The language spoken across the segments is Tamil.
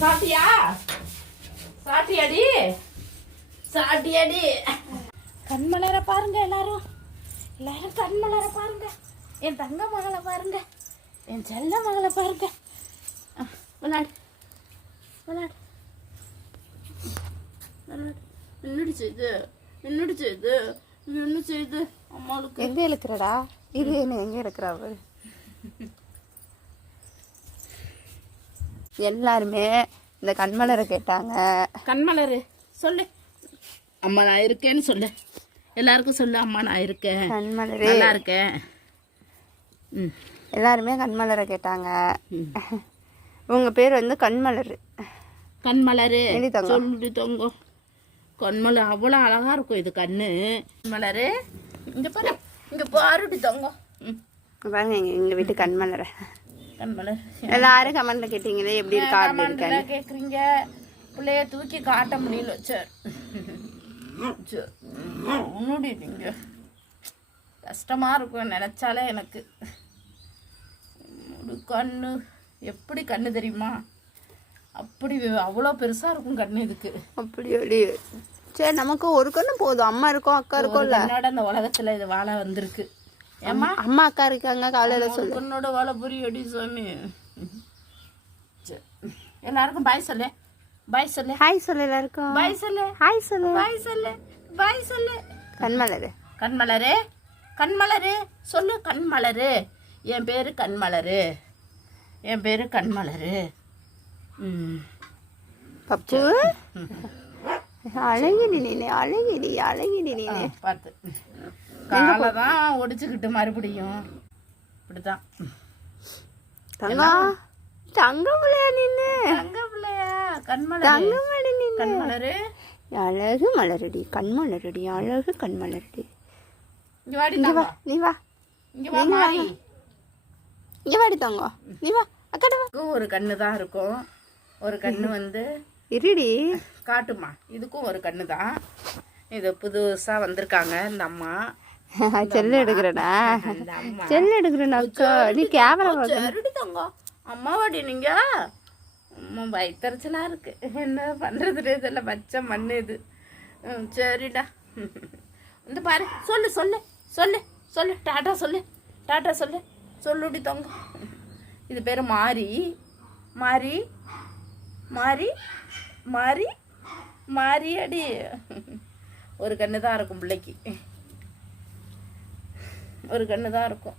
சாட்டியா சாட்டியாடி சாட்டியாடி கண்மலர பாருங்க எல்லாரும். எல்லாரும் கண்மலர பாருங்க. என் தங்க மகளை பாருங்க. என் செல்ல மகளை பாருங்க. விளையாடு விளையாடு என்னடி செய்து? என்னடி செய்து? இது என்ன செய்து? அம்மாளுக்கு எங்க இருக்கிறடா இது என்ன எங்க இருக்கிறா எல்லாருமே இந்த கண்மலரை கேட்டாங்க. கண்மலரு சொல்லு. அம்மா நான் இருக்கேன்னு சொல்லு. எல்லாருக்கும் சொல்லு அம்மா நான் இருக்கேன். கண்மலரே. நல்லா இருக்கேன். ம். எல்லாருமே கண்மலரை கேட்டாங்க. உங்க பேர் வந்து கண்மலர். கண்மலரு. சொல்லுடி தொங்கம் கண்மலர் அவ்வளோ அழகா இருக்கும் இது கண்ணு. கண்மலரு இங்க பாரு. இங்க பாருடி தங்கம் ம். பாருங்க எங்க எங்க வீட்டு கண்மலர். எல்லாரும் கமெண்ட்ல கேட்டீங்களே எப்படி இருக்கா அப்படி இருக்கா கேக்குறீங்க பிள்ளைய தூக்கி காட்ட முடியல சார் நீங்க கஷ்டமா இருக்கும் நினைச்சாலே எனக்கு. கண்ணு. எப்படி கண்ணு தெரியுமா? அப்படி அவ்வளோ பெருசா இருக்கும் கண்ணு இதுக்கு. அப்படி அப்படி. சரி நமக்கு ஒரு கண்ணு போதும். அம்மா இருக்கோம் அக்கா இருக்கோம்ல. கண்ணோட இந்த உலகத்துல இது வாழ வந்திருக்கு. ஏமா அம்மா அக்கா இருக்காங்க காலையில ஒரு கண்ணோட வாழ புரியடி சரி. எல்லாருக்கும் பாய் சொல்லு. பாய் சொல்லு. ஹாய் சொல்லு எல்லாருக்கும். பாய் சொல்லு. ஹாய் சொல்லு. பாய் சொல்லு. பாய் சொல்லு. கண்மலர். கண்மலரு. கண்மலரு. சொல்லு கண்மலரு. என் பேரு கண்மலரு. என் பேரு கண்மலரு. ம். பப்பு. அழகிடி நீனு அழகிடி அழகிடி நீனு. பார்த்து. காலை தான் ஒடிச்சுக்கிட்டு மறுபடியும். இப்படிதான் தங்கம் தங்க பிள்ளையா நீனு தங்க பிள்ளையா? கண்மலரு. தங்க மலர் நீனு கண்மலரு. அழகு மலரடி கண்மலரடி அழகு கண்மலரடி. இங்க வாடி வா. நீ வா. இங்க வா மாறி. இங்க வாடி தங்கம். நீ வா அக்கட வா. ஒரு கண்ணு தான் இருக்கும். ஒரு கண்ணு வந்து இருடி. காட்டுமா. இதுக்கும் ஒரு கண்ணு தான் இது புதுசா வந்திருக்காங்க இந்த அம்மா. செல்லு எடுக்கிறடா செல்லு எடுக்கிறேன் அக்கா? நீ கேமரா தங்கம் அம்மாவாடி நீங்க? அம்மா வயிற்றுச்சலா இருக்கு. என்ன பண்றதுனே தெரியல பச்சை மண்ணு இது. சரிடா. இந்த பாரு சொல்லு சொல்லு சொல்லு சொல்லு. டாட்டா சொல்லு டாட்டா சொல்லு. சொல்லுடி தங்கம் இது பேர் மாரி. மாரி மாரி மாரி மாரி அடி ஒரு கண்ணு தான் இருக்கும் பிள்ளைக்கு. ஒரு கண்ணு தான் இருக்கும்.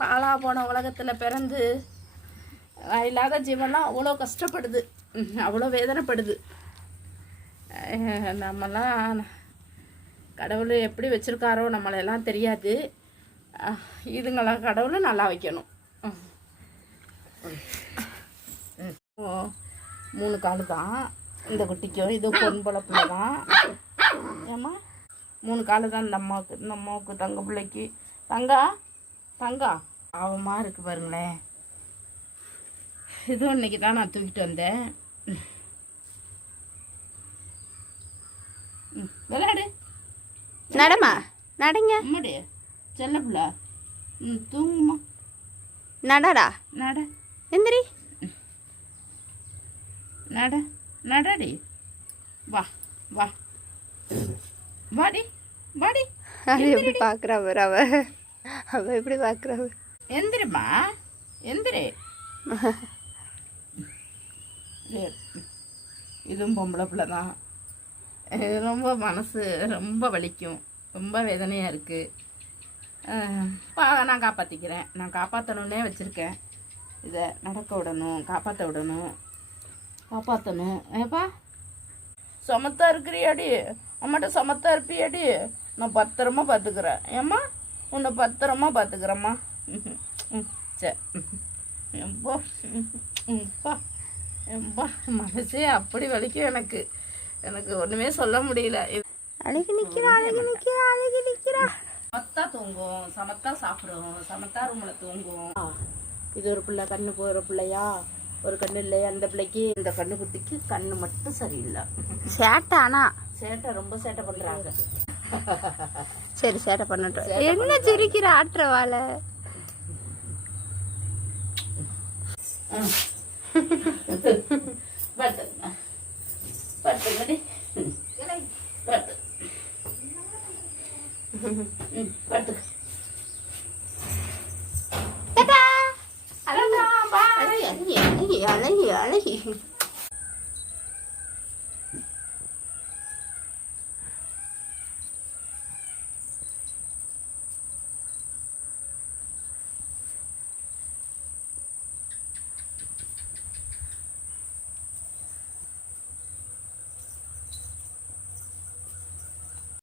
பாலாக போன உலகத்தில் பிறந்து இல்லாத ஜீவன்லாம் அவ்வளோ கஷ்டப்படுது. அவ்வளோ வேதனைப்படுது. நம்மலாம் கடவுள் எப்படி வச்சுருக்காரோ நம்மளெல்லாம் தெரியாது. அஹ், இதுங்கள கடவுள் நல்லா வைக்கணும். மூணு காலு தான் இந்த குட்டிக்கும் இது பொன்புல பிள்ளை தான் மூணு காலு தான் இந்த அம்மாவுக்கு இந்த அம்மாவுக்கு தங்க பிள்ளைக்கு. தங்கா? தங்கா? பாவமாக இருக்கு பாருங்களேன். இதுவும் இன்னைக்கு தான் நான் தூக்கிட்டு வந்தேன். விளையாடு. நடமா? நடங்க. அம்மாடி செல்ல பிள்ளை. ம் தூங்குமா. நடடா. நட. எந்திரி. நட. நடடி. வா வா. வாடி. அது எப்படி பாக்குறா அவர் அவ? அவ எப்படி பாக்குறா அவ எந்திரிம்மா. எந்திரி. இதுவும் பொம்பளை பிள்ளை தான் ரொம்ப மனசு ரொம்ப வலிக்கும். ரொம்ப வேதனையாக இருக்குது நான் காப்பாற்றிக்கிறேன் நான் காப்பாற்றணுன்னே வச்சுருக்கேன். இதை நடக்க விடணும் காப்பாற்ற விடணும். காப்பாற்றணும் ஏப்பா? சமத்தா இருக்கிறியாடி? அம்மாட்ட சமத்தா இருப்பியாடி? நான் பத்திரமா பார்த்துக்கிறேன் ஏம்மா? உன்னை பத்திரமா பார்த்துக்கிறேம்மா சரி எம்பா எம்பா எம்பா மனசே அப்படி வலிக்கும் எனக்கு. எனக்கு ஒன்றுமே சொல்ல முடியல. அழகு நிக்கிறா அழகு நிக்கிறா அழகு நிக்கிறா. சமத்தா தூங்கும். சமத்தா சாப்பிடும். சமத்தா ரூமில் தூங்கும். இது ஒரு பிள்ளை கண்ணு போகிற பிள்ளையா? ஒரு கண்ணு இல்லையா அந்த பிள்ளைக்கு. இந்த கண்ணு குட்டிக்கு கண்ணு மட்டும் சரியில்லை. சேட்டை ஆனா. சேட்டை ரொம்ப சேட்டை பண்ணுறாங்க சரி சேட்டை பண்ணட்டும். என்ன சிரிக்கிற ஆட்டுறவால அழகி அழகி அழகி.